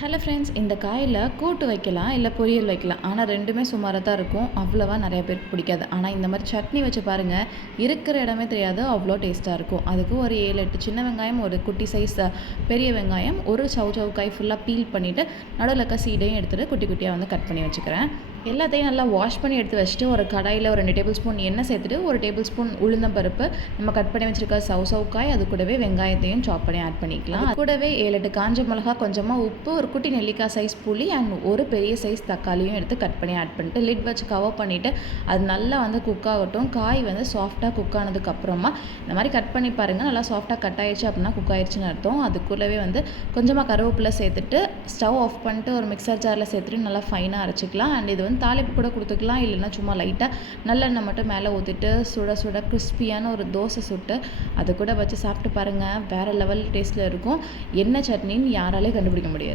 Hello friends, இந்த coil கூட்டு வைக்கலாம், இல்லை பொரியல் வைக்கலாம். ஆனால் ரெண்டுமே சுமாராக தான் இருக்கும். அவ்வளோவா நிறைய பேருக்கு பிடிக்காது. ஆனால் இந்த மாதிரி சட்னி வச்சு பாருங்கள், இருக்கிற இடமே தெரியாது, அவ்வளோ டேஸ்ட்டாக இருக்கும். அதுக்கு ஒரு 7-8 சின்ன வெங்காயம், ஒரு குட்டி சைஸ் பெரிய வெங்காயம், ஒரு சவுக்காய் ஃபுல்லாக பீல் பண்ணிவிட்டு நடுவில் இருக்க சீடையும் எடுத்துகிட்டு குட்டி குட்டியாக வந்து கட் பண்ணி வச்சுக்கிறேன். எல்லாத்தையும் நல்லா வாஷ் பண்ணி எடுத்து வச்சுட்டு ஒரு கடாயில் ஒரு 2 டேபிள் ஸ்பூன் எண்ணெய் சேர்த்துட்டு, ஒரு டேபிள் ஸ்பூன் உளுந்தம்பருப்பு, நம்ம கட் பண்ணி வச்சுருக்க சவுக்காய், அது கூடவே வெங்காயத்தையும் சாப் பண்ணி ஆட் பண்ணிக்கலாம். அது கூடவே 7-8 காஞ்ச மிளகா, கொஞ்சமாக உப்பு, ஒரு குட்டி நெல்லிக்காய் சைஸ் புளி அண்ட் ஒரு பெரிய சைஸ் தக்காளியும் எடுத்து கட் பண்ணி ஆட் பண்ணிட்டு லிட் வச்சு கவர் பண்ணிவிட்டு அது நல்லா வந்து குக் ஆகட்டும். காய் வந்து சாஃப்டாக குக் ஆனதுக்கப்புறமா இந்த மாதிரி கட் பண்ணி பாருங்கள். நல்லா சாஃப்டாக கட் ஆயிடுச்சு அப்படின்னா குக் ஆயிடுச்சுன்னு அர்த்தம். அதுக்குள்ளவே வந்து கொஞ்சமாக கருவேப்பிலை சேர்த்துட்டு ஸ்டவ் ஆஃப் பண்ணிட்டு ஒரு மிக்சர் ஜாரில் சேர்த்துட்டு நல்லா ஃபைனாக அரைச்சிக்கலாம். அண்ட் இது வந்து தாளிப்பு கூட கொடுத்துக்கலாம், இல்லைன்னா சும்மா லைட்டாக நல்லெண்ணெய் மட்டும் மேலே ஊற்றிட்டு சுட சுட கிறிஸ்பியான ஒரு தோசை சுட்டு அது கூட வச்சு சாப்பிட்டு பாருங்கள். வேறு லெவல் டேஸ்ட்டில் இருக்கும். என்ன சட்னின்னு யாராலையும் கண்டுபிடிக்க முடியாது.